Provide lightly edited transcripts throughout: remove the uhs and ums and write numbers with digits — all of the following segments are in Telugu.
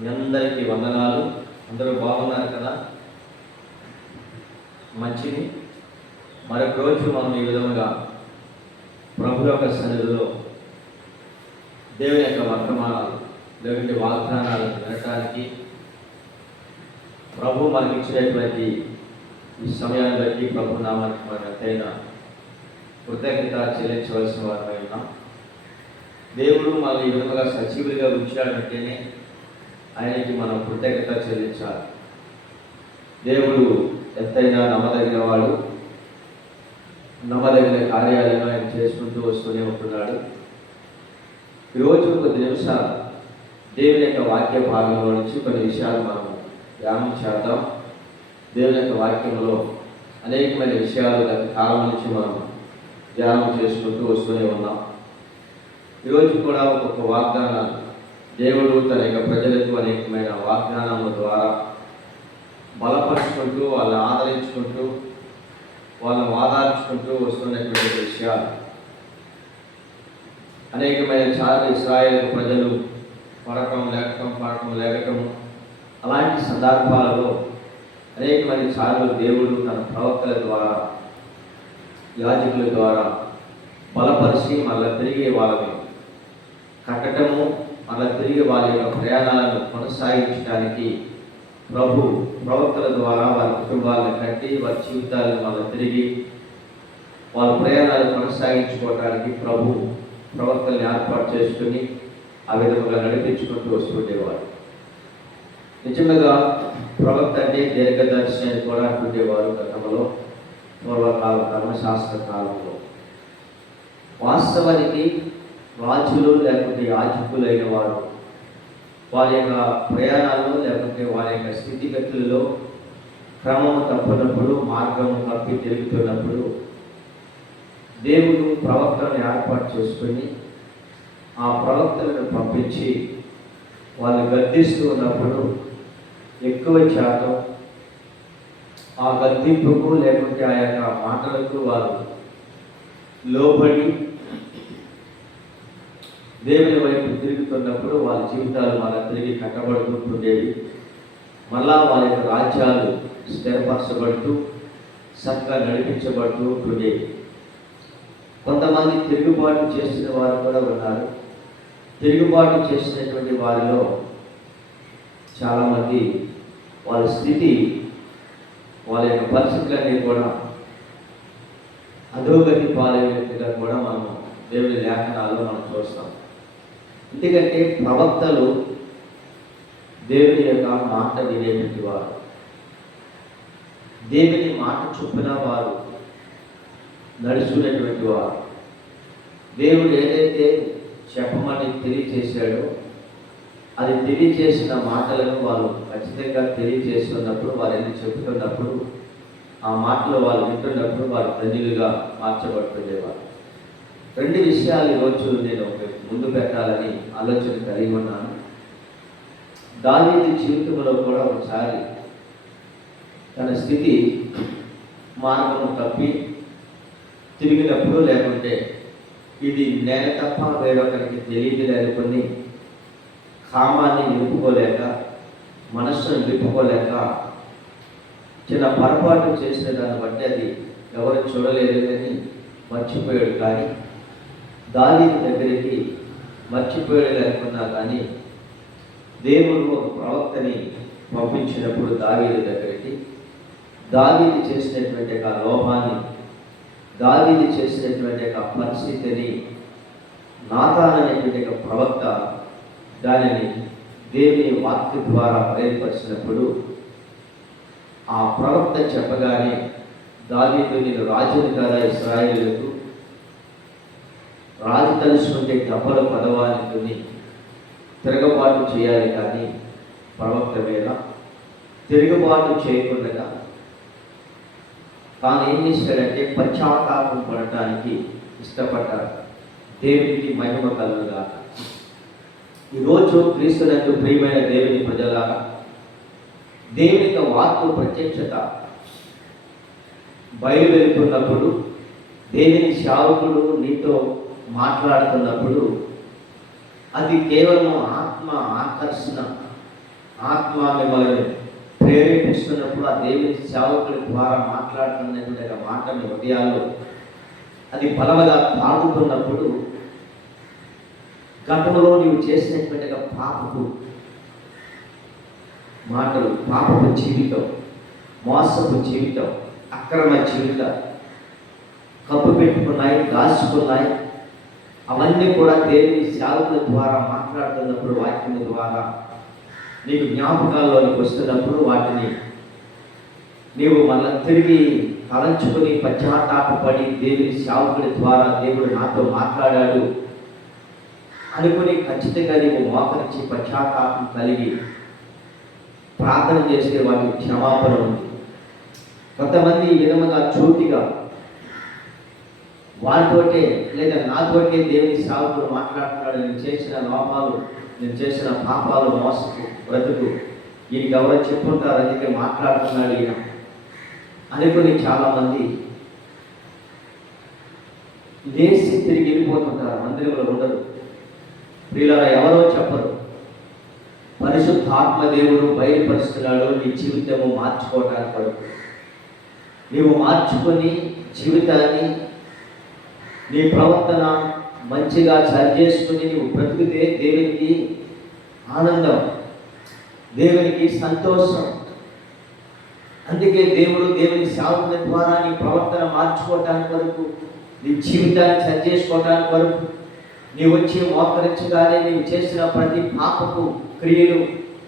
మీ అందరికీ వందనాలు. అందరూ బాగున్నారు కదా? మంచిది. మరొక రోజు మనం ఈ విధంగా ప్రభు యొక్క సన్నిధిలో దేవుని యొక్క వర్తమానాలు, దేవుని వాగ్దానాలను వినటానికి ప్రభు మనకి ఇచ్చినటువంటి ఈ సమయాన్ని బట్టి ప్రభు నామానికి మన ఎంతైన కృతజ్ఞత చెల్లించవలసిన వారమై ఉన్నాం. దేవుడు మనం ఈ విధంగా సజీవులుగా ఉంచాడంటేనే ఆయనకి మనం కృతజ్ఞత చెల్లించాలి. దేవుడు ఎంతైనా నమ్మదగిన వాడు, నమ్మదగిన కార్యాలను ఆయన చేసుకుంటూ వస్తూనే ఉంటున్నాడు. ఈరోజు కొద్ది నిమిషాలు దేవుని యొక్క వాక్య భాగంలో నుంచి కొన్ని విషయాలు మనం ధ్యానం చేద్దాం. దేవుని యొక్క వాక్యంలో అనేకమైన విషయాలు గత కాలం నుంచి మనం ధ్యానం చేసుకుంటూ వస్తూనే ఉన్నాం. ఈరోజు కూడా ఒక్కొక్క వాగ్దానాలు దేవుడు తన యొక్క ప్రజలకు అనేకమైన వాగ్దానాల ద్వారా బలపరుచుకుంటూ, వాళ్ళని ఆదరించుకుంటూ, వాళ్ళని ఆదరించుకుంటూ వస్తున్నటువంటి విషయాలు. అనేకమైన చాలా ఇశ్రాయేలు ప్రజలు పడటం లేకటం అలాంటి సందర్భాలలో అనేకమైన సార్లు దేవుడు తన ప్రవక్తల ద్వారా, యాజకుల ద్వారా బలపరిచి మళ్ళీ తిరిగి వాళ్ళని కట్టడము, మళ్ళీ తిరిగి వాళ్ళ యొక్క ప్రయాణాలను కొనసాగించడానికి ప్రభు ప్రవక్తల ద్వారా వారి కుటుంబాలను కట్టి వారి జీవితాలను మళ్ళీ తిరిగి వాళ్ళ ప్రయాణాలు కొనసాగించుకోవడానికి ప్రభు ప్రవక్తల్ని ఏర్పాటు చేసుకుని ఆ విధంగా నడిపించుకుంటూ వస్తుండేవాడు. నిజంగా ప్రవక్త అంటే దీర్ఘదర్శి అని కూడా అంటుండేవారు గతంలో, పూర్వకాల ధర్మశాస్త్ర కాలంలో. వాస్తవానికి రాజులు లేకపోతే యాజకులైన వారు వారి యొక్క ప్రయాణాల్లో లేకపోతే వారి యొక్క స్థితిగతుల్లో క్రమము తప్పినప్పుడు, మార్గము తప్పి తిరుగుతున్నప్పుడు దేవుడు ప్రవక్తలను ఏర్పాటు చేసుకొని ఆ ప్రవక్తలను పంపించి వాళ్ళు గద్దిస్తూ ఉన్నప్పుడు ఎక్కువ శాతం ఆ గద్దింపుకు లేకుంటే ఆ యొక్క మాటలకు వారు లోబడి దేవుని వైపు తిరుగుతున్నప్పుడు వాళ్ళ జీవితాలు మళ్ళీ తిరిగి కట్టబడుతుండేవి. మళ్ళా వాళ్ళ యొక్క రాజ్యాలు స్థిరపరచబడుతూ చక్కగా నడిపించబడుతూ ఉండేవి. కొంతమంది తిరుగుబాటు చేసిన వారు కూడా ఉన్నారు. తిరుగుబాటు చేసినటువంటి వారిలో చాలామంది వాళ్ళ స్థితి, వాళ్ళ యొక్క పరిస్థితులన్నీ కూడా అధోగతి పాలైనట్టుగా కూడా మనం దేవుని లేఖనాల్లో మనం చూస్తాం. ఎందుకంటే ప్రవక్తలు దేవుని యొక్క మాట వినేటువంటి వారు, దేవుని మాట చొప్పున వారు నడుచుకునేటువంటి వారు. దేవుడు ఏదైతే చెప్పమని తెలియజేశాడో అది తెలియజేసిన మాటలను వాళ్ళు ఖచ్చితంగా తెలియజేస్తున్నప్పుడు, వారు ఏది చెబుతున్నప్పుడు ఆ మాటలు వాళ్ళు వింటున్నప్పుడు వారు ధన్యులుగా మార్చబడుతుండేవారు. రెండు విషయాలు ఈరోజు నేను ముందు పెట్టాలని ఆలోచన కలిగి ఉన్నాను. దావీదు జీవితంలో కూడా ఒకసారి తన స్థితి మార్గము తప్పి తిరిగినప్పుడు, లేకుంటే ఇది నేను తప్ప వేరొకరికి తెలియదు లేకుని కామాన్ని నిలుపుకోలేక, మనస్సును నిలుపుకోలేక చిన్న పొరపాటు చేసిన దాన్ని బట్టి అది ఎవరు చూడలేదు అని మర్చిపోయాడు. కానీ దావీదు దగ్గరికి మర్చిపోయాడు లేకున్నా కానీ దేవుడు ఒక ప్రవక్తని పంపించినప్పుడు దావీదు దగ్గరికి దావీదు చేసినటువంటి ఒక లోపాన్ని, దావీదు చేసినటువంటి ఒక పరిస్థితిని నాతాన్ అనేటువంటి ఒక ప్రవక్త దానిని దేవుని వాక్య ద్వారా బయలుపరిచినప్పుడు ఆ ప్రవక్త చెప్పగానే దావీదు, నేను రాజుని కదా ఇశ్రాయేలులకు, రాజు తలుచుకుంటే దెబ్బలు పదవాలని తిరగబాటు చేయాలి, కానీ ప్రవక్త మీద తిరుగుబాటు చేయకుండా తాను ఏం చేశాడంటే పశ్చాత్తాపం పడటానికి ఇష్టపడ్డాడు. దేవునికి మహిమ కలుగుగాక. ఈరోజు క్రీస్తునందు ప్రియమైన దేవుని ప్రజలారా, దేవుని యొక్క వాక్కు ప్రత్యక్షత బయలువెళ్తున్నప్పుడు, దేవుని సేవకుడు నీతో మాట్లాడుతున్నప్పుడు అది కేవలం ఆత్మ ఆకర్షణ ఆత్మ మిమ్మల్ని ప్రేరేపిస్తున్నప్పుడు ఆ దేవుని సేవకుడి ద్వారా మాట్లాడుతున్నటువంటి ఆ మాటని హృదయాల్లో అది బలముగా తాగుతున్నప్పుడు గతంలో నీవు చేసినటువంటి పాపపు మాటలు, పాపపు జీవితం, మోసపు జీవితం, అక్రమ జీవితం కప్పు పెట్టుకున్నాయి, దాచుకున్నాయి, అవన్నీ కూడా దేవుని సేవకుల ద్వారా మాట్లాడుతున్నప్పుడు, వాక్యం ద్వారా నీకు జ్ఞాపకాల్లోనికి వస్తున్నప్పుడు వాటిని నీవు మళ్ళీ తిరిగి తలంచుకొని పశ్చాత్తాపడి దేవుని సేవకుడి ద్వారా దేవుడు నాతో మాట్లాడాడు అనుకుని ఖచ్చితంగా నీవు మోకరించి పశ్చాత్తాపం కలిగి ప్రార్థన చేసే వారికి క్షమాపణ ఉంది. కొంతమంది ఈ విధముగా చోటిగా వారితోటే లేదా నాతోటే దేవుని సేవకుడు మాట్లాడుతున్నాడు, నేను చేసిన లోపాలు, నేను చేసిన పాపాలు, మోసపు బ్రతుకు ఈయనకి ఎవరో చెప్పుకుంటారు, అందుకే మాట్లాడుతున్నాడు ఈయన అనుకుని చాలామంది లేచి తిరిగి వెళ్ళిపోతుంటారు, మందిరంలో ఉండరు. ప్రియులారా, ఎవరో చెప్పరు, పరిశుద్ధాత్మ దేవుడు బయలుపరుస్తున్నాడు నీ జీవితము మార్చుకోవడానికి కొరకు. నీవు మార్చుకొని జీవితాన్ని, నీ ప్రవర్తన మంచిగా సరి చేసుకుని నీవు బ్రతికితే దేవునికి ఆనందం, దేవునికి సంతోషం. అందుకే దేవుడు దేవుని సేవకుల ద్వారా నీ ప్రవర్తన మార్చుకోవటానికి వరకు, నీ జీవితాన్ని సరి చేసుకోవటానికి వరకు నీవు వచ్చి మోకరించగానే నీవు చేసిన ప్రతి పాపపు క్రియలు,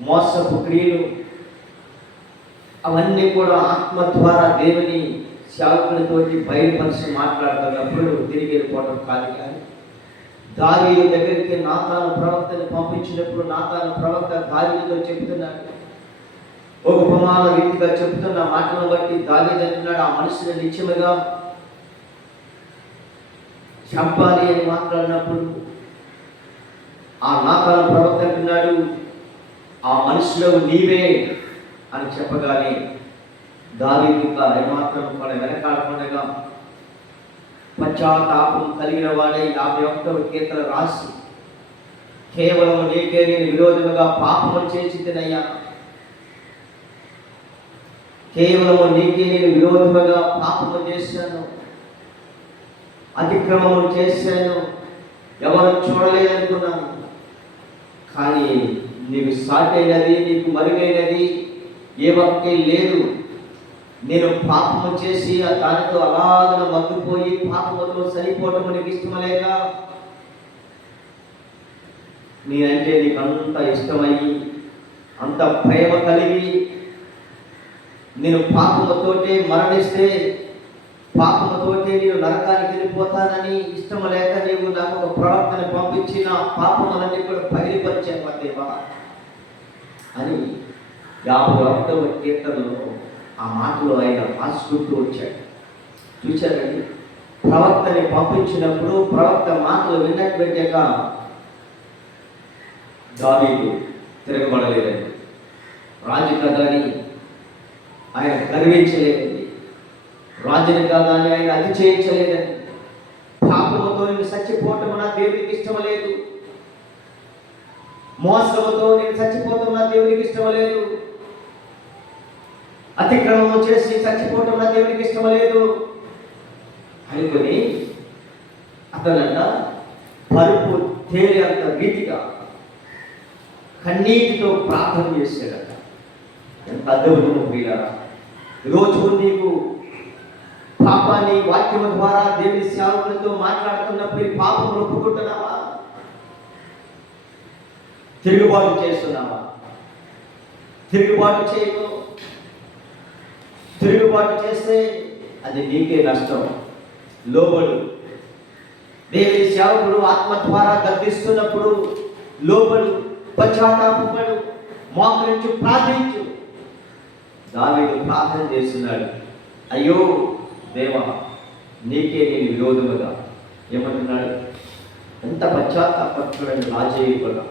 మోసపు క్రియలు అవన్నీ కూడా ఆత్మ ద్వారా దేవుని సేవకులతోటి బయలుపరిచి మాట్లాడుతున్నప్పుడు తిరిగి వెళ్ళిపోవడం కాదు. కానీ దావీదు దగ్గరికి నాతాను ప్రవక్తను పంపించినప్పుడు నాతాను ప్రవక్త దావీదుతో చెబుతున్నాడు, ఒక ఉపమాన రీతిగా చెబుతున్న మాటలను బట్టి దావీదు అంటున్నాడు, ఆ మనుషుని నిత్యముగా చంపాలి అని మాట్లాడినప్పుడు ఆ నాతాను ప్రవక్త అంటున్నాడు, ఆ మనుషులు నీవే అని చెప్పగానే దావీదు ఏమాత్రం కూడా వెనకాడకుండా పశ్చాత్తాపం కలిగిన వాడే 51వ కీర్తన రాసి, కేవలం నీకే నేను విరోధముగా పాపము చేసి తినయ్యా, కేవలము నీకే నేను విరోధముగా పాపము చేశాను, అతిక్రమము చేశాను, ఎవరు చూడలేదనుకున్నాను, కానీ నీకు సాటైనది, నీకు మరుగైనది ఏ ఒక్కటి లేదు. నేను పాపము చేసి దానితో అలాగ మగ్గిపోయి పాపముతో సరిపోవటం నీకు ఇష్టం లేక, నేనంటే నీకు అంత ఇష్టమయ్యి అంత ప్రేమ కలిగి నేను పాపముతోటే మరణిస్తే, పాపముతోటే నేను నరకానికి వెళ్ళిపోతానని ఇష్టం లేక నీవు నాకు ఒక ప్రవక్తను పంపించి నా పాపములన్నీ కూడా బయలుపరిచాను దేవా అని 51వ కీర్తనలో ఆ మాటలు ఆయన రాసుకుంటూ వచ్చాడు. చూశారండి, ప్రవక్తని పంపించినప్పుడు ప్రవక్త మాటలు విన్నటువంటి దావీదు తిరగబడలేదండి. రాజు కదా అని ఆయన గర్వించలేదండి, రాజుని కాదా అని ఆయన అతి చేయించలేదండి. పాపముతో నేను చచ్చిపోవటం నా దేవునికి ఇష్టం లేదు, మోసముతో నేను చచ్చిపోవటం నా దేవునికి ఇష్టం లేదు, అతిక్రమము చేసి చచ్చిపోవటం నా దేవునికి ఇష్టం లేదు అనుకుని అతనంట పరుపు తేలి అంత రీతిగా కన్నీటితో ప్రార్థన చేశాడట. ఎంత అద్భుతము ప్రియులారా! ఈరోజు నీకు పాపాన్ని వాక్యము ద్వారా దేవుని సేవకులతో మాట్లాడుతున్నప్పుడు ఈ పాపం ఒప్పుకుంటున్నావా? తిరుగుబాటు చేస్తున్నావా? తిరుగుబాటు చేయకు. తిరుగుబాటు చేస్తే అది నీకే నష్టం. లోబడు. దేవుని సేవకుడు ఆత్మ ద్వారా గద్దిస్తున్నప్పుడు లోబడు, పశ్చాత్తాపపడు, మోకరించి ప్రార్థించు. దావీదు ప్రార్థన చేస్తున్నాడు, అయ్యో దేవా నీకే నేను విరోధముగా ఏమంటున్నాడు, ఎంత పశ్చాత్తాపడుతున్నాడు రాజయ్య కూడా,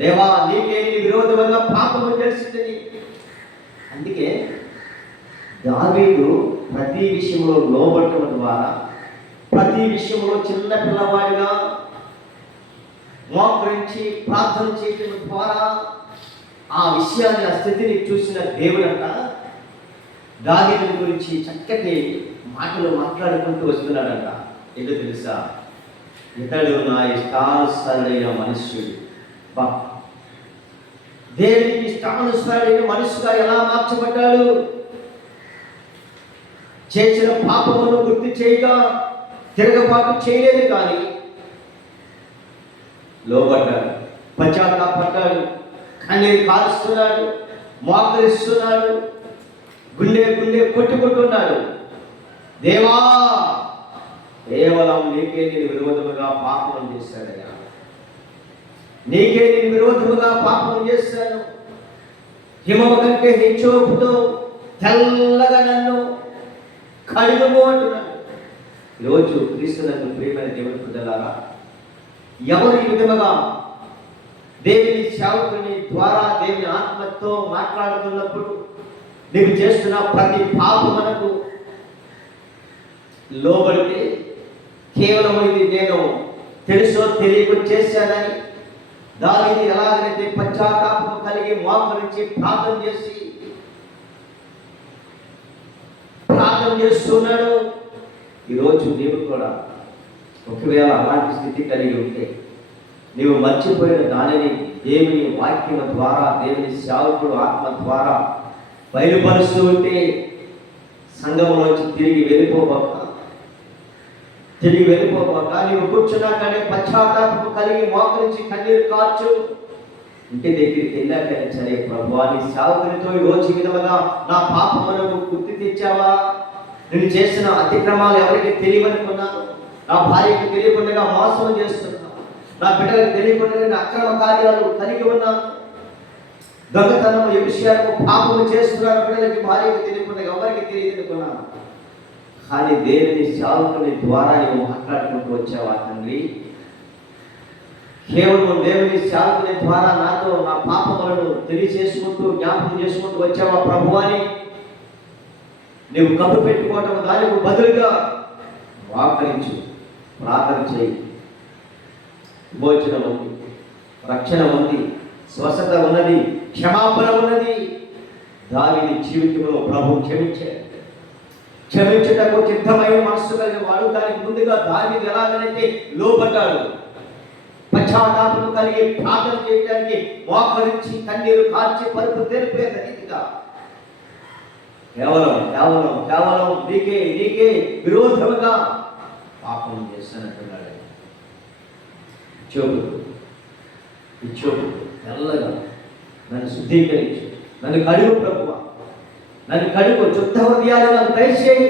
దేవా నీకే నేను విరోధముగా పాపము చేసిందని. అందుకే దావీదు ప్రతి విషయంలో లోబడటం ద్వారా, ప్రతి విషయంలో చిన్న పిల్లవాడిగా మోకరించి ప్రార్థన చేయటం ద్వారా ఆ విషయాన్ని, ఆ స్థితిని చూసిన దేవుడంట దావీదు గురించి చక్కటి మాటలు మాట్లాడుకుంటూ వస్తున్నాడంట. ఏంటో తెలుసా? ఇతడు నా ఇష్టానుసారుడైన మనుష్యుడు. బా, దేవునికి ఇష్టానుసారుడైన మనుషుగా ఎలా మార్చబడ్డాడు? చేసిన పాపమును గుర్తు చేయగా తిరగబాటు చేయలేదు, కానీ లోబడ్డాడు, పశ్చాత్తాపడ్డాడు, కన్నీరు కారుస్తున్నాడు, మోకరిస్తున్నాడు, గుండె కొట్టుకుంటున్నాడు. దేవా, కేవలం నీకే నేను విరోధముగా పాపం చేశాడయ్యా, నీకే నేను విరోధముగా పాపం చేశాను. హిమము కంటే హెచ్చోపుతో తెల్లగా నన్ను కడుగుము అంటున్నాడు. ఈరోజు క్రీస్తునందు ప్రియమైన దేవుని ప్రజలారా, ఎవరు ఈ విధముగా దేవుని సేవకుని ద్వారా దేవుని ఆత్మతో మాట్లాడుతున్నప్పుడు నీవు చేస్తున్న ప్రతి పాపమునకు లోబడితే, కేవలం ఇది నేను తెలుసో తెలియక చేశానని దావీదు ఎలాగైతే పశ్చాత్తాపం కలిగి మోకరించి ప్రార్థన చేస్తున్నాడు, ఈరోజు నీవు కూడా ఒకవేళ అలాంటి స్థితి కలిగి ఉంటే, నీవు మర్చిపోయిన దానిని దేవుని వాక్యం ద్వారా, దేవుని సేవకుడు ఆత్మ ద్వారా బయలుపరుస్తూ ఉంటే, సంఘంలోంచి తిరిగి వెళ్ళిపోబాక నీవు కూర్చున్నాకనే పశ్చాత్తాపం కలిగి మోకరించి కన్నీరు కార్చు. ఇంటి దగ్గరికి వెళ్ళాకనే సరే, ప్రభువా నీ సేవకునితో ఈరోజు విధముగా నా పాపములను గుర్తు తెచ్చావా? నేను చేసిన అతిక్రమాలు ఎవరికి తెలియవనుకున్నాను, నా భార్యకి తెలియకుండా మోసం చేస్తున్నాను, నా బిడ్డలకు తెలియకుండా నేను అక్రమ కార్యాలు కలిగి ఉన్నాను, దొంగతనం, విషయాలకు పాపము చేస్తున్నాను, బిడ్డలకి భార్యకి తెలియకుండా ఎవరికి తెలియదనుకున్నాను. కానీ దేవుని సేవకుని ద్వారా నువ్వు మాట్లాడుకుంటూ వచ్చావా తండ్రి? కేవలం దేవుని సేవకుని ద్వారా నాతో నా పాపములను తెలియచేసుకుంటూ జ్ఞాపకం చేసుకుంటూ వచ్చావా ప్రభు అని నువ్వు కప్పు పెట్టుకోవటం, దానికి బదులుగా వాకరించు, ప్రార్థన చేయి. విమోచన ఉంది, రక్షణ ఉంది, స్వస్థత ఉన్నది, క్షమాపణ ఉన్నది. దావీదు జీవితంలో ప్రభు క్షమించుటకు సిద్ధమైన మనస్సు కలిగిన వాడు. దానికి ముందుగా దావీదు ఎలాగైతే లోబడ్డాడు, పశ్చాత్తాపం కలిగి ప్రార్థన చేయడానికి మోకరించి కన్నీరు కార్చి పరుపు తెలిపే రీతిగా కేవలం నీకే విరోధముగా పాపం చేస్తానంటున్నాడు. ఇచ్చోపు తెల్లగా నన్ను శుద్ధీకరించు, నన్ను కడుగు ప్రభువా, నన్ను కడుగు, శుద్ధ హృదయాలు నాకు దయచేయి,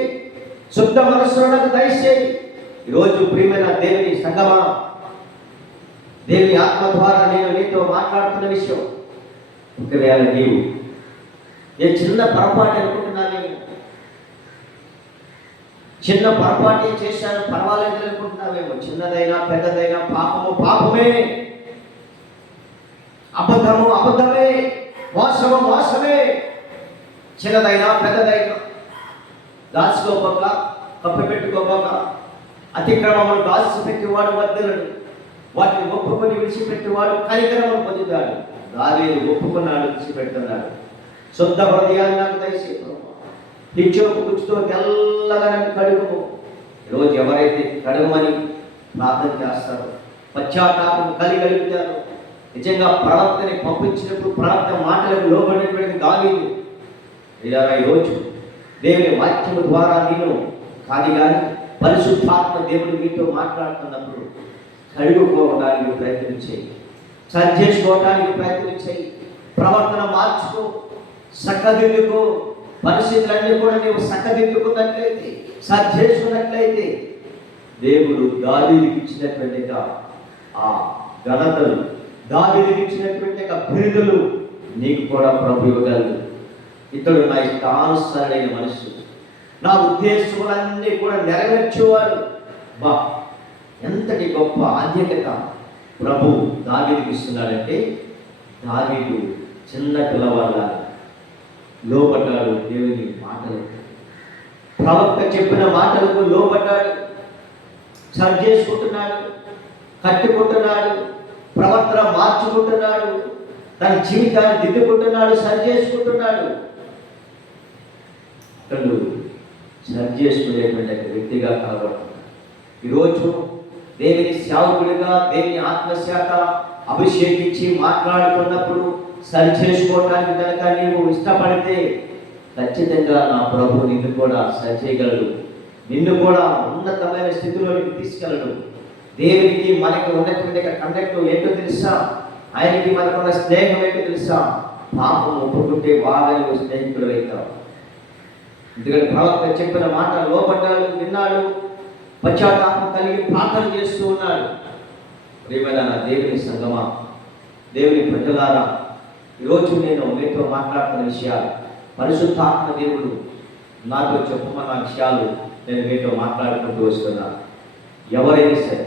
శుద్ధ మనస్సును నాకు దయచేయి. ఈరోజు ప్రియమైన దేవుని సంగమా, దేవుని ఆత్మ ద్వారా నేను నీతో మాట్లాడుతున్న విషయం, ఒకవేళ నీవు ఏ చిన్న పొరపాటు అనుకుంటున్నాను, చిన్న పొరపాటే చేశాను పర్వాలేదు అనుకుంటున్నావేమో, చిన్నదైనా పెద్దదైనా పాపమే, అబద్ధమే, మోసమే, చిన్నదైనా పెద్దదైనా దాచుకోబోక, కప్పు పెట్టుకోబోక, అతిక్రమములు దాచిపెట్టేవాడు వర్ధనుడు, వాటిని ఒప్పుకొని విడిచిపెట్టేవాడు కనికరమును పొందుతాడు. దావీదు ఒప్పుకున్నాడు, విడిచిపెడుతున్నాడు. శుద్ధ హృదయాన్ని నాకు దయచేయి, హిచ్చోపు గుచ్చుతో తెల్లగా నన్ను కడుగుము. ఈరోజు ఎవరైతే కడుగుమని ప్రార్థన చేస్తారో, పశ్చాత్తాపం కలిగలుగుతారో, నిజంగా ప్రవక్తని పంపించినప్పుడు ప్రవక్త మాటలకు లోబడినటువంటి దావీదు ఈరోజు దేవుని వాక్యము ద్వారా నేను కానీ పరిశుద్ధాత్మ దేవుడు మీతో మాట్లాడుతున్నప్పుడు కడుగుకోవడానికి ప్రయత్నం చేయి, సరి చేసుకోవడానికి ప్రయత్నం చేయి, ప్రవర్తన మార్చుకో, సక్కదిద్దుకో. పరిస్థితులన్నీ కూడా నీవు సక్కదిద్దుకున్నట్లయితే, సరి చేసుకున్నట్లయితే దేవుడు దావీదుకి ఇచ్చినటువంటి ఆ ఘనతలు, దావీదుకి ఇచ్చినటువంటి బిరుదులు నీకు కూడా ప్రభు ఇవ్వగలడు. ఇతడు నా ఇష్టానుసారుడైన మనుషుడు, నా ఉద్దేశములన్నీ కూడా నెరవేర్చేవాడు. బా, ఎంతటి గొప్ప ఆధ్యాత్మికత ప్రభు దావీదుకి ఇస్తున్నాడంటే, దావీదు చిన్న పిల్లవాళ్ళ లోబడ్డాడు. దేవుని మాటలు, ప్రవక్త చెప్పిన మాటలకు లోబడ్డాడు, సరి చేసుకుంటున్నాడు, కట్టుకుంటున్నాడు, ప్రవర్తన మార్చుకుంటున్నాడు. తన జీవితాన్ని దిద్దుకుంటున్నాడు, సరి చేసుకుంటున్నాడు. అతడు సరి చేసుకునేటువంటి వ్యక్తిగా కనబడుతున్నాడు. ఈరోజు దేవుని సేవకుడిగా దేవుని ఆత్మశాఖ అభిషేకించి మాట్లాడుతున్నప్పుడు సరి చేసుకోవటానికి కనుక నీవు ఇష్టపడితే ఖచ్చితంగా నా ప్రభు నిన్ను కూడా సరి చేయగలడు, నిన్ను కూడా ఉన్నతమైన స్థితిలోకి తీసుకెళ్ళడు. దేవునికి మనకి ఉన్నటువంటి కండక్ట్ ఏంటో తెలుసా? ఆయనకి మనకున్న స్నేహం ఏంటో తెలుసా? పాపం ఒప్పుకుంటే బాగా నువ్వు స్నేహితుడు అవుతావు. ఎందుకంటే ప్రవక్త చెప్పిన మాట లోపడ్డాడు, విన్నాడు, పశ్చాత్తాపం కలిగి ప్రార్థన చేస్తూ ఉన్నాడు. ప్రియమైన దేవుని సంగమా, దేవుని ప్రజలారా, ఈరోజు నేను మీతో మాట్లాడుతున్న విషయాలు పరిశుద్ధాత్మ దేవుడు నాతో చెప్పమన్న విషయాలు నేను మీతో మాట్లాడుకుంటూ వస్తున్నాను. ఎవరైనా సరే,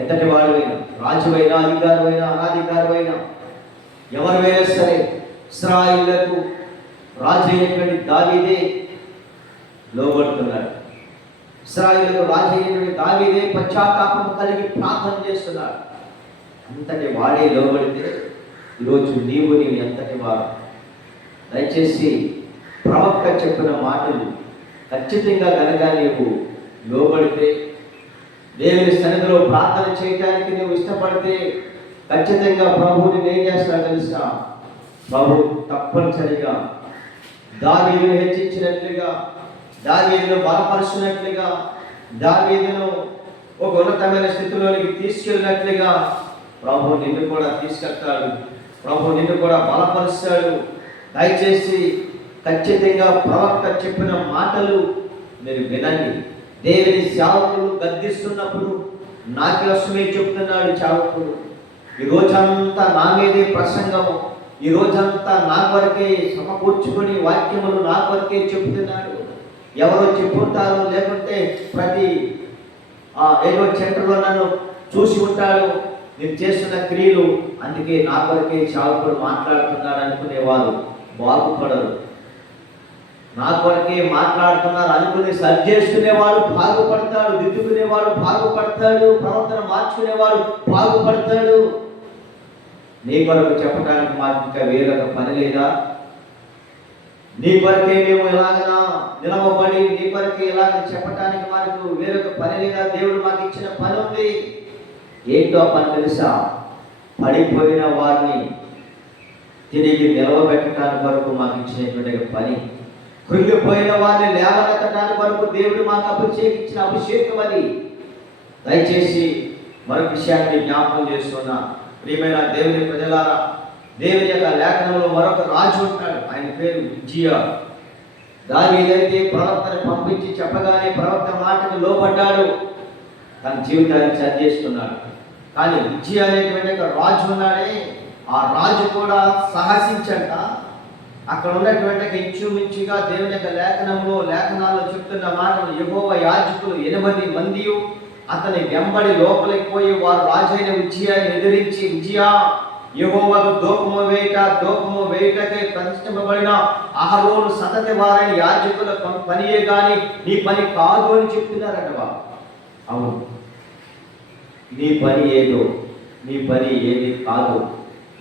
ఎంతటి వాడైనా, రాజువైనా, అధికారమైనా, అనాధికారమైనా, ఎవరైనా సరే, ఇశ్రాయేలులకు రాజు అయినటువంటి దావీదే లోబడుతున్నాడు. ఇశ్రాయేలుకు రాజు అయినటువంటి దావీదే పశ్చాత్తాపం కలిగి ప్రార్థన చేస్తున్నాడు. అంతటి వాడే లోబడితే ఈరోజు నీవు ఎంతటి వాడు? దయచేసి ప్రవక్త చెప్పిన మాటలు ఖచ్చితంగా కనుక నీవు లోబడితే, దేవుని సన్నిధిలో ప్రార్థన చేయడానికి నువ్వు ఇష్టపడితే ఖచ్చితంగా ప్రభువుని ఏం చేస్తాడు తెలుసా? ప్రభు తప్పనిసరిగా దావీదును హెచ్చించినట్లుగా, దావీదును బలపరుచినట్లుగా, దావీదును ఒక ఉన్నతమైన స్థితిలోనికి తీసుకెళ్ళినట్లుగా ప్రభు నిన్ను కూడా తీసుకెళ్తాడు. ప్రభు నిన్ను కూడా బలపరుస్తాడు. దయచేసి ఖచ్చితంగా ప్రవక్త చెప్పిన మాటలు మీరు వినండి. దేవుని సేవకులు గద్దిస్తున్నప్పుడు నా కోసమే చెప్తున్నాడు సేవకుడు. ఈ రోజంతా నా మీదే ప్రసంగము, ఈ రోజంతా నా కొరకే సమకూర్చుకొని వాక్యములు నా కొరకే చెబుతున్నాడు. ఎవరో చెప్పుంటారు, లేకుంటే ప్రతి ఏదో సెంటర్లో నన్ను చూసి ఉంటాడు, నేను చేస్తున్న క్రియలు, అందుకే నా కొరకే సేవకుడు మాట్లాడుతున్నాడు అనుకునేవారు బాగుపడరు. నా కొరకే మాట్లాడుతున్నారు అనుకుని సరి చేసుకునేవాడు బాగుపడతాడు, దిద్దుకునేవాడు బాగుపడతాడు, ప్రవర్తన మార్చుకునేవాడు బాగుపడతాడు. నీ కొరకు చెప్పడానికి మాకు ఇంకా వేరొక పని లేదా? నీ కొరకే మేము ఎలాగనా నిలవబడి నీ కొరకే ఇలాగ చెప్పడానికి మనకు వేరొక పని లేదా? దేవుడు మాకు ఇచ్చిన పని ఉంది. ఏంటో పని తెలుసా? పడిపోయిన వారిని తిరిగి నిలవబెట్టడానికి వరకు మాకు ఇచ్చినటువంటి పని. కృంగిపోయిన వారిని లేవనెత్తడానికి వరకు దేవుడు మాకు అభిషేకించిన అభిషేకం అది. దయచేసి మరొక విషయాన్ని జ్ఞాపకం చేస్తున్నా. ప్రియమైన దేవుని ప్రజలారా, దేవుని యొక్క లేఖనంలో మరొక రాజు ఉంటాడు. ఆయన పేరు ఉజ్జియా. దావీదైతే ప్రవక్తను పంపించి చెప్పగానే ప్రవక్త మాటకు లోబడ్డాడు, తన జీవితాన్ని సరి చేసుకున్నాడు. కానీ ఉజ్జియా అనేటువంటి ఒక రాజు ఉన్నాడే, ఆ రాజు కూడా సాహసించంట. అక్కడ ఉన్నటువంటి ఇంచుమించుగా దేవుని యొక్క లేఖనాల్లో చెప్తున్న మాటలు, యెహోవా యాజకులు 8 మంది అతని వెంబడి లోపలికి పోయి వారు రాజైన ఉజ్జియాని ఎదిరించి, ఉజ్జియా, యెహోవాకు ధూపము వేయుటకై ప్రతిష్ఠింపబడిన అహరోను సంతతి వారైన యాజకుల పనియే కానీ నీ పని కాదు అని చెప్తున్నారట వారు. అవును, నీ పని ఏదో, నీ పని ఏది కాదు,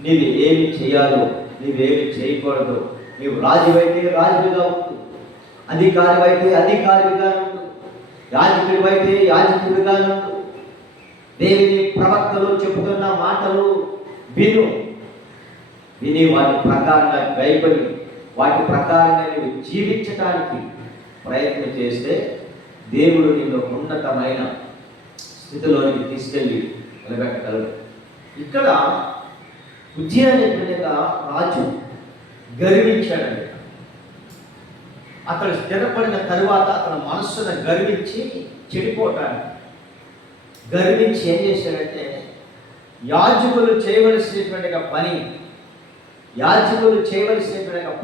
నీవు ఏమి చేయాలో, నీవేమి చేయకూడదు. నీవు రాజువైతే రాజుగా ఉండు, అధికారివైతే అధికారిగా ఉండు, యాజకుడివైతే యాజకుడిగా ఉండు. దేవుని ప్రవక్తలు చెబుతున్న మాటలు విని వాటి ప్రకారంగా భయపడి వాటి ప్రకారంగా నీవు జీవించడానికి ప్రయత్నం చేస్తే దేవుడు నిన్ను ఉన్నతమైన స్థితిలోనికి తీసుకెళ్ళి నిలబెట్టగలడు. ఇక్కడ ఉజ్జియా అనేటువంటి రాజు గర్వించాడండి. అతడు స్థిరపడిన తరువాత అతని మనస్సును గర్వించి చెడిపోతాడు. గర్వించి ఏం చేశాడంటే, యాజకులు చేయవలసినటువంటి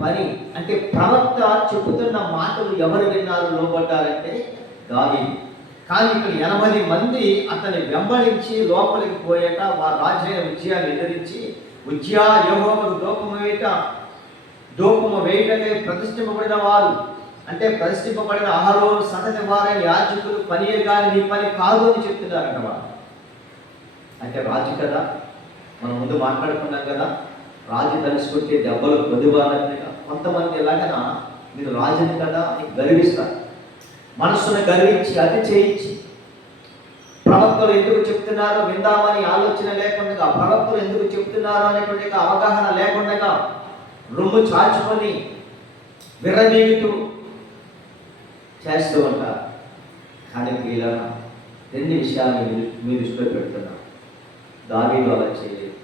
పని అంటే ప్రవక్త చెబుతున్న మాటలు ఎవరు విన్నారు, లోబడ్డారంటే దావీదు. కానీ ఇక్కడ 80 మంది అతన్ని వెంబడించి లోపలికి పోయాక వారు రాజైన ఉజ్జియాని ఎదిరించి, ఉజ్జియా, యెహోవాకు ధూపము వేయుటకై ప్రతిష్ఠింపబడిన వారు, అంటే ప్రతిష్ఠింపబడిన అహరోను సంతతి వారైన యాజకులు పనియే కానీ నీ పని కాదు అని చెప్తున్నారంట వారు. అంటే రాజు కదా, మనం ముందు మాట్లాడుకున్నాం కదా, రాజు తలుచుకుంటే దెబ్బలు కొద్దుబానట్టుగా కొంతమంది ఎలాగైనా మీరు రాజుని కదా అని గర్విస్తారు. మనస్సును గర్వించి అతి చేయించి ప్రవక్తలు ఎందుకు చెప్తున్నారో విందామని ఆలోచన లేకుండా, ప్రవక్తలు ఎందుకు చెప్తున్నారో అనేటువంటి అవగాహన లేకుండా రొమ్ము చాచుకొని విర్రవీగుతూ చేస్తూ ఉంటారు. కానీ ప్రియులారా, రెండు విషయాలు మీ దృష్టిలో పెడుతున్నా. దావీదు అలా చేయలేదు.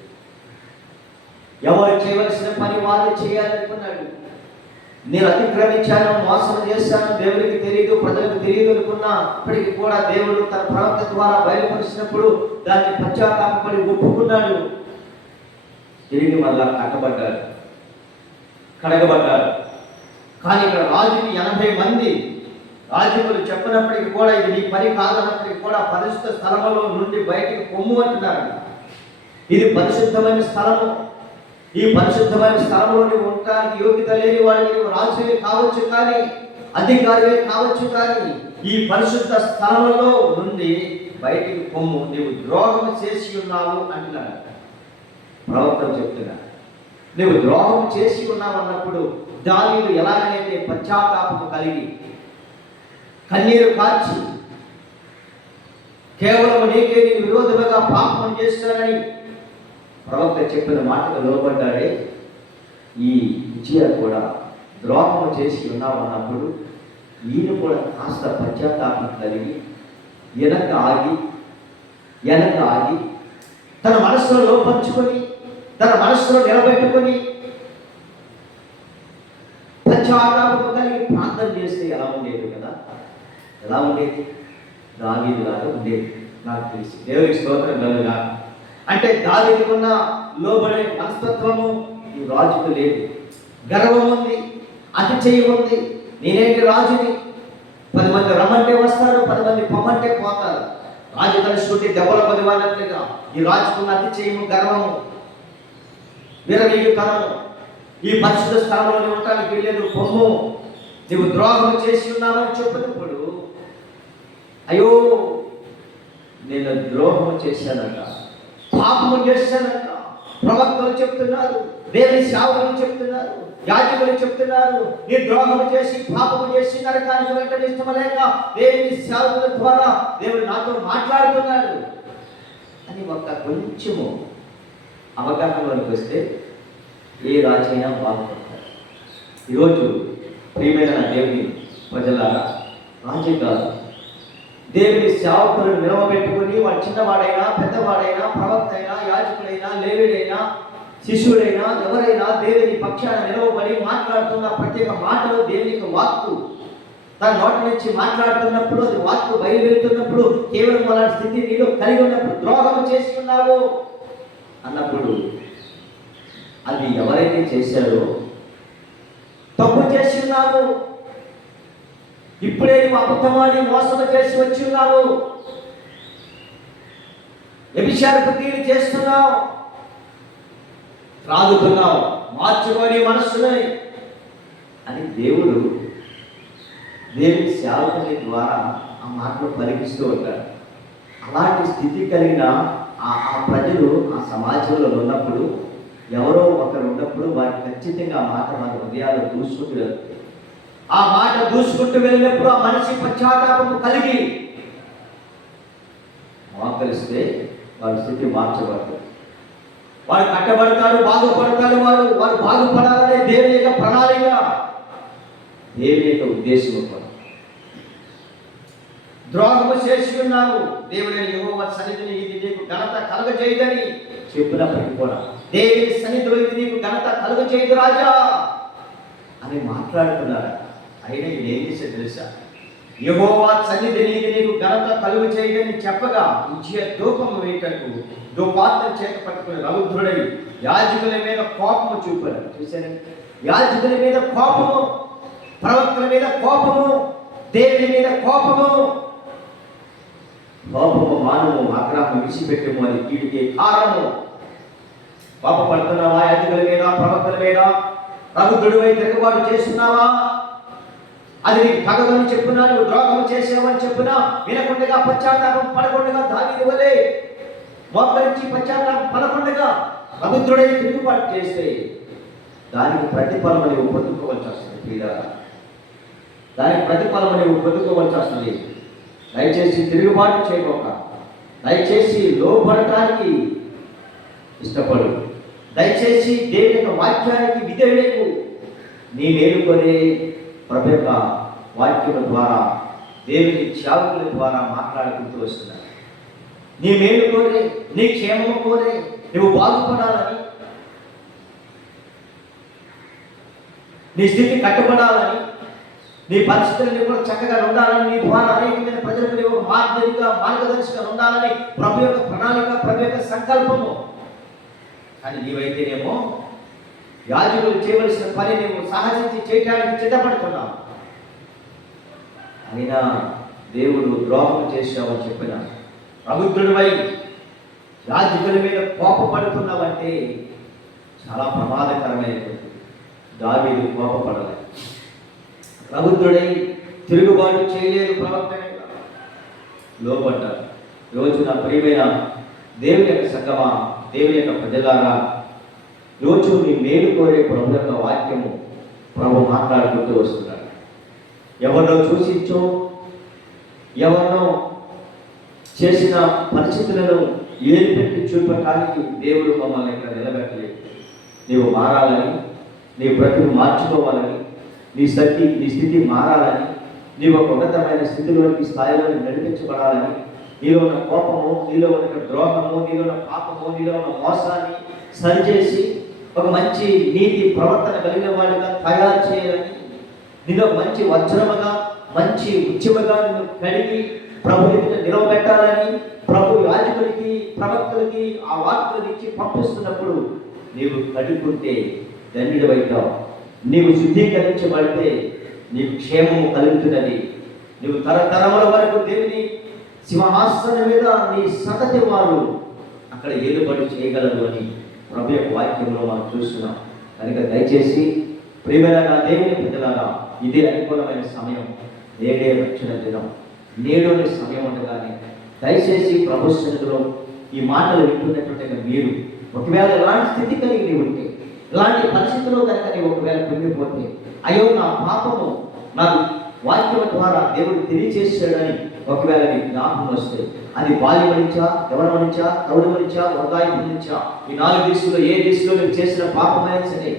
ఎవరు చేయవలసిన పని వారు చేయాలనుకున్నాడు. నేను అతిక్రమించాను, మోసం చేశాను, దేవుడికి తెలియదు, ప్రజలకు తెలియదు అనుకున్నా ఇప్పటికి కూడా దేవుడు తన ప్రవక్త ద్వారా బయలుపరిచినప్పుడు దాన్ని పశ్చాత్తాపడి ఒప్పుకున్నాడు. తిరిగి మళ్ళా కడగబడ్డాడు. కానీ ఇక్కడ రాజుకి 80 మంది రాజుకులు చెప్పినప్పటికీ కూడా ఇది నీ పని కాదన్నప్పటికీ కూడా పరిశుద్ధ స్థలములో నుండి బయటికి పొమ్ము అంటున్నారు. ఇది పరిశుద్ధమైన స్థలము. ఈ పరిశుద్ధమైన స్థలంలో నువ్వు ఉండడానికి యోగ్యత లేని వాడిని నువ్వు రాజువే కావచ్చు, కానీ అధికారివే కావచ్చు, కానీ ఈ పరిశుద్ధ స్థలంలో నుండి బయటికి పొమ్ము, నీవు ద్రోహం చేసి ఉన్నావు అంటున్నాడు. ప్రవక్తలు చెప్తున్నాడు, నువ్వు ద్రోహం చేసి ఉన్నావు అన్నప్పుడు దావీదు ఎలాగైతే పశ్చాత్తాపము కలిగి కన్నీరు కార్చి కేవలం నీకే నేను విరోధముగా పాపం చేస్తానని ప్రవక్త చెప్పిన మాటకు లోబడ్డాడే, ఈ విజయ కూడా ద్రోహం చేసి ఉన్నామన్నప్పుడు ఈయన కూడా కాస్త పశ్చాత్తాపం కలిగి వెనక ఆగి తన మనస్సులో లోపరుచుకొని తన మనస్సులో నిలబెట్టుకొని పశ్చాత్తాపం కలిగి ప్రార్థన చేస్తే ఎలా ఉండేది కదా? ఎలా ఉండేది? దావీదు లాగా ఉండేది నాకు తెలిసి. దేవుడికి స్తోత్రం కలుగుగా. అంటే దావీదుకున్న లోబడే మనస్తత్వము ఈ రాజుకు లేదు. గర్వం ఉంది, అతి చెయ్యి ఉంది. నేనేంటి రాజుని, 10 మంది రమ్మంటే వస్తారు, 10 మంది పొమ్మంటే పోతారు. రాజు తలుచుకుంటే దెబ్బల పదివాళ్ళట్లుగా ఈ రాజుకున్న అతి చెయ్యము, గర్వము, విరవీగుతనము, ఈ పరిశుద్ధ స్థలంలో ఉండటానికి వీలేదు, పొమ్ము, నువ్వు ద్రోహం చేసి ఉన్నావని చెప్పినప్పుడు అయ్యో నేను ద్రోహం చేశానట, పాపము చేశానట. ప్రవక్తలు చెప్తున్నారు, దేవుని సేవకులు చెప్తున్నారు, యాజకులు చెప్తున్నారు, నీ ద్రోహం చేసి పాపము చేసి నరకానికి వెళ్ళటం ఇష్టమలేక దేవుని సేవకుల ద్వారా దేవుడు నాతో మాట్లాడుతున్నాడు అని ఒక కొంచెము అవగాహనలోకి వస్తే ఏ రాజైనా బాగుపడతారు. ఈరోజు ప్రియమైన దేవుని ప్రజలారా, రాజే కాదు, దేవుని సేవకులను నిలవబెట్టుకుని వాడు చిన్నవాడైనా పెద్దవాడైనా ప్రవక్త అయినా యాజకుడైనా లేవీడైనా శిష్యుడైనా ఎవరైనా దేవుని పక్షాన నిలవబడి మాట్లాడుతున్న ప్రత్యేక మాటలు దేవునికి వాక్కు తన నోటి నుంచి మాట్లాడుతున్నప్పుడు, అది వాక్కు బయలువెళ్తున్నప్పుడు కేవలం అలాంటి స్థితి నీలో కలిగి ఉన్నప్పుడు ద్రోహం చేసి ఉన్నావు అన్నప్పుడు అది ఎవరైతే చేశారో తప్పు చేసి ఉన్నావు, ఇప్పుడే నువ్వు అబద్ధమాడి మోసం చేసి వచ్చి ఉన్నావు, వ్యభిచారపు క్రియలు చేస్తున్నావు, త్రాగుతున్నావు, మార్చుకొని మనస్సుని అని దేవుడు దేవుని సేవకుని ద్వారా ఆ మాటలు పలికిస్తూ ఉంటారు. అలాంటి స్థితి కలిగిన ఆ ప్రజలు ఆ సమాజంలో ఉన్నప్పుడు ఎవరో ఒకరు ఉన్నప్పుడు వారికి ఖచ్చితంగా ఆ మాట మన హృదయాలు దూసుకుంటూ వెళ్తాయి. ఆ మాట దూసుకుంటూ వెళ్ళినప్పుడు ఆ మనిషి పశ్చాత్తాపము కలిగి మోకరిస్తే వారి స్థితి మార్చబడుతుంది. వారు కట్టబడతారు, బాగుపడతారు. వారు బాగుపడాలనే దేవుని యొక్క ప్రణాళిక, దేవుని యొక్క ఉద్దేశం. ద్రోహము చేసి ఉన్నావు, దేవుడైన యెహోవా సన్నిధిని ఇది నీకు ఘనత కలుగజేయదని చెప్పినప్పటికీ కూడా దేవుని సన్నిధిలో ఇది నీకు ఘనత కలుగజేయదు రాజా అని మాట్లాడుతున్నారు. అయినా ఇది ఏం చేసేది తెలుసా? యెహోవా సన్నిధిని ఇది నీకు ఘనత కలుగజేయదని చెప్పగా విజయ ధూపము వేయటకు ధూపాత్ర చేత పట్టుకుని రౌద్రుడై యాజకుల మీద కోపము చూపారు. చూశారు? యాజకుల మీద కోపము, ప్రవక్తల మీద కోపము, దేవుని మీద కోపము. కోపము మానము, ఆగ్రహం విడిచిపెట్టము, అది కీడికే కారణము. కోపపడుతున్నావా? యాజకుల మీద, ప్రవక్తల మీద రౌద్రుడివై తిరుగుబాటు చేస్తున్నావా? అది నీకు తగదని చెప్పునా, నువ్వు ద్రోహం చేసావని చెప్పునా, వినకుండగా పశ్చాత్తాపం పడకుండగా దావీదు వలె మోకరించి పశ్చాత్తాపం పడకుండగా అపవిత్రుడై తిరుగుబాటు చేస్తే దానికి ప్రతిఫలం నీవు పొందుకోవాల్సి వస్తుంది. పీడ దానికి ప్రతిఫలం నీవు పొందుకోవాల్సి వస్తుంది. దయచేసి తిరుగుబాటు చేయబోక, దయచేసి లోపడటానికి ఇష్టపడు, దయచేసి దేవుని యొక్క వాక్యానికి విధేయుడైపు. నీ మేలుకొనే ప్రభు యొక్క వాక్యము ద్వారా, దేవుని సేవకుల ద్వారా మాట్లాడుకుంటూ వస్తున్నాడు. నీ మేలు కోరే, నీ క్షేమము కోరే, నువ్వు బాగుపడాలని, నీ స్థితి కట్టుబడాలని, నీ పరిస్థితులు కూడా చక్కగా ఉండాలని, నీ ద్వారా అనేకమైన ప్రజలకు నీవు మాదిరిగా మార్గదర్శిగా ఉండాలని ప్రభు యొక్క ప్రణాళిక, ప్రభు యొక్క సంకల్పము. కానీ నీవైతేనేమో యాజకులు చేయవలసిన పని నువ్వు సహజించి చేయడానికి సిద్ధపడుతున్నావు. అయినా దేవుడు ద్రోహం చేశావని చెప్పిన ప్రబుద్ధుడివై యాజకుల మీద కోపపడుతున్నావంటే చాలా ప్రమాదకరమైనటువంటి. దావీదు కోపపడలేదు, ప్రబుద్ధుడై తిరుగుబాటు చేయలేదు, ప్రవక్తగా లోపడ్డాడు. ఈరోజు నా ప్రియమైన దేవుని యొక్క సంగమా, దేవుని యొక్క ప్రజలారా, రోజు నీ మేలు కోరే ప్రభు యొక్క వాక్యము ప్రభు మాట్లాడుకుంటూ వస్తున్నాడు. ఎవరినో చూసించో, ఎవరినో చేసిన పరిస్థితులను ఏది పెట్టి చూపటానికి దేవుడు మమ్మల్ని ఇక్కడ నిలబెట్టలేదు. నీవు మారాలని, నీ బ్రతుకు మార్చుకోవాలని, నీ స్థితి మారాలని, నీవు ఒక ఉన్నతమైన స్థితిలోనికి, స్థాయిలోకి నడిపించబడాలని, నీలో ఉన్న కోపము, నీలో ఉన్న ద్రోహము, నీలో ఉన్న పాపము, నీలో ఉన్న మోసాన్ని సరిచేసి ఒక మంచి నీతి ప్రవర్తన కలిగిన వాడిగా తయారు చేయాలని, నేను ఒక మంచి వజ్రముగా, మంచి ఉద్యమగా నిన్ను కడిగి ప్రభు ఎదుట నిలవబెట్టాలని ప్రభు యాజకులకి, ప్రవక్తలకి ఆ వార్తలు ఇచ్చి పంపిస్తున్నప్పుడు నీవు కడుక్కుంటే ధన్యుడవైతావు. నీవు శుద్ధీకరించబడితే నీకు క్షేమము కలుగుతున్నది. నువ్వు తరతరముల వరకు దేవుని సింహాసనం మీద నీ సంతతి వారు అక్కడ ఏలుబడి చేయగలరు అని ప్రభు యొక్క వాక్యంలో మనం చూస్తున్నాం. కనుక దయచేసి ప్రియమైన నా దేవుని ప్రజలారా, ఇదే అనుకూలమైన సమయం, నేడే రక్షణ దినం, నేడుని సమయం ఉండగానే దయచేసి ప్రభు సన్నిధిలో ఈ మాటలు వింటున్నటువంటి మీరు ఒకవేళ ఎలాంటి స్థితి కలిగి ఉంటే, ఇలాంటి పరిస్థితుల్లో కనుక నీవు ఒకవేళ పొందిపోతే, అయ్యో నా పాపము నాకు వాక్యం ద్వారా దేవుడు తెలియచేసాడని ఒకవేళ నీకు జ్ఞాపకం వస్తే, అది బాల్యం నుంచా, ఎవరి నుంచా, కౌరు నుంచా, వృద్ధాయిపు నుంచా, ఈ 4 దిశలో ఏ దిశలో నువ్వు చేసిన పాపమైనా సరే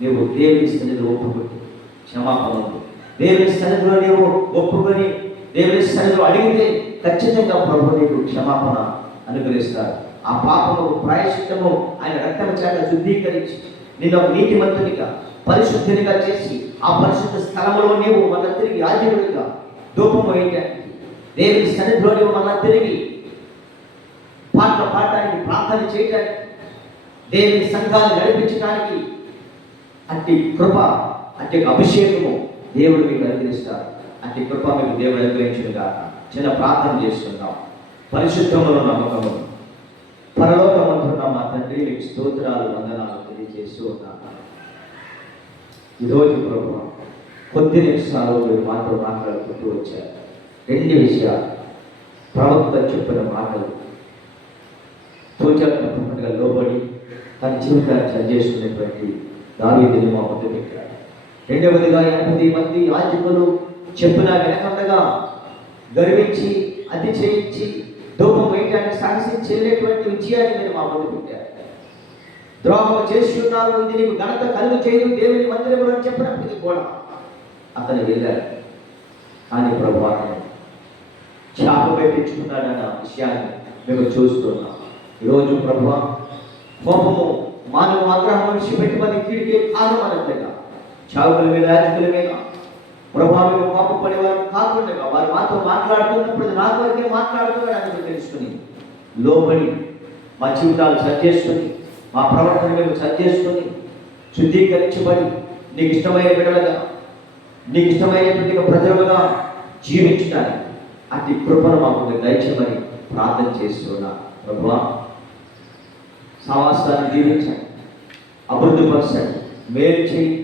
నీవు దేవుని సన్నిధిలో ఒప్పుకొని క్షమాపణ, దేవుని సన్నిధిలో నీవు ఒప్పుకొని దేవుని సన్నిధిలో అడిగితే ఖచ్చితంగా ప్రభు నీకు క్షమాపణ అనుగ్రహిస్తారు. ఆ పాపము ప్రాయశ్చిత్తము ఆయన రక్తము చేత శుద్ధీకరించి నిన్ను ఒక నీతిమంతునిగా, పరిశుద్ధునిగా చేసి ఆ పరిశుద్ధ స్థలంలో నీవు మళ్ళీ తిరిగి యాజకుడిగా ధూపము వేయడానికి, దేవుని సన్నిధిలో నీవు మళ్ళీ తిరిగి పాటలు పాడటానికి, ప్రార్థన చేయడానికి, దేవుని సంఘాన్ని నడిపించడానికి అట్టి కృప, అట్టి అభిషేకము దేవుడు మీకు అనుగ్రహిస్తారు. అట్టి కృప మీకు దేవుడు అనుగ్రహించుగా చిన్న ప్రార్థన చేస్తున్నాం. పరిశుద్ధమును నమ్మకము పరలోకమంటున్న మా తండ్రి, మీకు స్తోత్రాలు, వందనాలు తెలియజేస్తూ ఉన్నాను. ఈరోజు ప్రభు కొద్ది నిమిషాలు మీరు మాతో మాట్లాడుకుంటూ వచ్చారు. 2 విషయాలు, ప్రవక్త చెప్పిన మాటలు, తోచగా లోబడి తన జీవితాన్ని సరిచేసుకునేటువంటి దావీదుని మా ముందు పెట్టాడు. 2వదిగా 80 మంది యాజకులు చెప్పిన వెనకండగా గర్వించి, అతి చేయించి, ధూపం వేయడానికి సాహసించి వెళ్ళేటువంటి విజయాన్ని మీరు మా ముందు పెట్టారు. ద్రోహం చేస్తున్నారు, ఇది నీకు ఘనత కలుగు చేయదు దేవుని మందిరంలో అని చెప్పినప్పటికీ కూడా అతను వెళ్ళాడు. కానీ ప్రభువాన్ని శాప పెట్టించుకున్నాడన్న విషయాన్ని మేము చూస్తున్నాం. ఈరోజు ప్రభువా, కోపము మానవ ఆగ్రహం మనిషి పెట్టుబడి కీడికే కారణం అన్నట్లుగా చావుకుల మీద, యాజకుల మీద ప్రభావం కోపపడేవారు కాకుండా వారు మాతో మాట్లాడుతున్నప్పుడు నా వరకే మాట్లాడుతున్నాడు తెలుసుకుని లోబడి మా జీవితాలు సరిచేసుకొని, మా ప్రవర్తన మేము సరిచేసుకొని, శుద్ధీకరించబడి నీకు ఇష్టమైన బిడ్డలుగా, నీకు ఇష్టమైనటువంటి ప్రజలుగా జీవించడానికి అతి కృపను మాకు దయచేయమని ప్రార్థన చేస్తున్నా. ప్రభువా, సమాసాన్ని జీవించండి, అభివృద్ధిపరచండి, మేలు చేయి,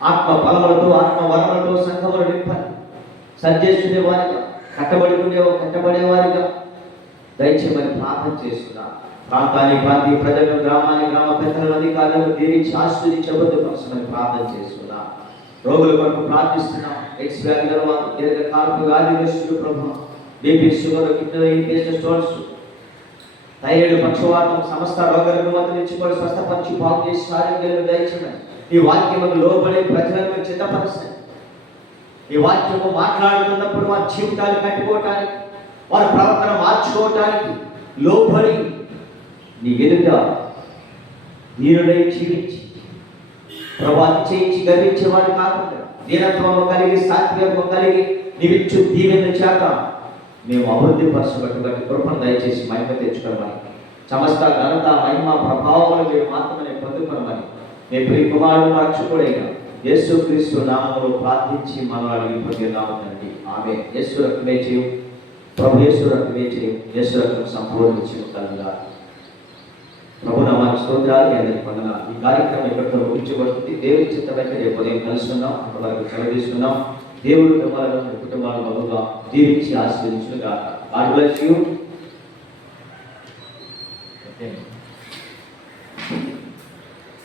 ఆత్మ బలములతో, ఆత్మ వరములతో సంఘములు నింపండి, సరిచేసుకునే వారిగా, కట్టబడేవారిగా దయచేయమని ప్రార్థన చేస్తున్నా. ప్రాంతానికి ప్రాంతీయ ప్రజలను, గ్రామానికి గ్రామ పెద్దలను, అధికారులను దీవించి ఆశీర్వదించబోతున్న ప్రార్థన చేస్తున్నా. రోగుల కొరకు ప్రార్థిస్తున్నాం. ఎక్స్ వ్యాధి గల వారు, దీర్ఘకాలిక వ్యాధిగ్రస్తులు ప్రభు, BP, sugar, kidney stones, thyroid, పక్షవాతం, సమస్త రోగ రుగ్మత నుంచి కూడా స్వస్థపరిచి బాగు చేసి ఆరోగ్యాలను దయచేయండి. ఈ వాక్యముకు లోబడే ప్రజలను చిత్తపరచండి. ఈ వాక్యము మాట్లాడుతున్నప్పుడు వారి జీవితాలు కట్టుకోవటానికి, వారి ప్రవర్తన మార్చుకోవటానికి లోబడి నీ ఎదుట దీనుడై జీవించి ప్రభావం చేయించి గర్వించేవాడు కాకుండా దీనత్వము కలిగి, సాత్వికము కలిగి నీవిచ్చు దీవెన చేత మేము అభివృద్ధి పరచబట్టుబట్టి కృపను దయచేసి మహిమ తెచ్చుకోమని, సమస్త ఘనత, మహిమ, ప్రభావములు మీరు మాత్రమే పొందుకోమని మీ ప్రియ కుమారుడు రక్షకుడైన యేసుక్రీస్తు నామములో ప్రార్థించి మనం అడిగి పొందుతున్నాము తండ్రి. ఆమేన్. యేసు రక్తమే చేయం, ప్రభు యేసు రక్తమే చేయం, యేసు రక్తం సంపూర్ణించిన కలుగుగా. ప్రభు నామానికి స్తోత్రాలు. అందరికీ వందనాలు. ఈ కార్యక్రమం ఎక్కడితో ముగించబడుతుంది. దేవుడి చిత్తమైతే రేపు ఉదయం కలుసుకుందాం. అప్పటివరకు సెలవు తీసుకుందాం. దేవుడు మిమ్మల్ని, కుటుంబాలను బహుగా దీవించి ఆశీర్వదించును గాక. God bless you.